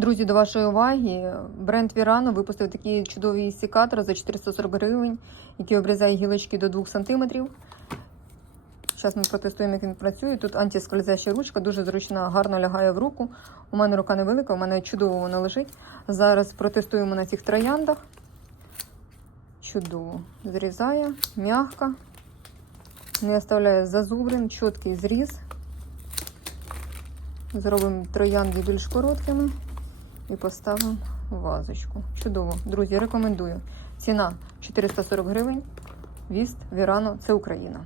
Друзі, до вашої уваги, бренд Вірано випустив такий чудовий секатор за 440 гривень, який обрізає гілочки до 2 см. Зараз ми протестуємо, як він працює. Тут антискользяща ручка, дуже зручна, гарно лягає в руку. У мене рука невелика, у мене чудово вона лежить. Зараз протестуємо на цих трояндах. Чудово. Зрізає, м'яко, не оставляє зазубрин, чіткий зріз. Зробимо троянди більш короткими і поставимо в вазочку. Чудово. Друзі, рекомендую. Ціна 440 гривень. Віст Вірано, це Україна.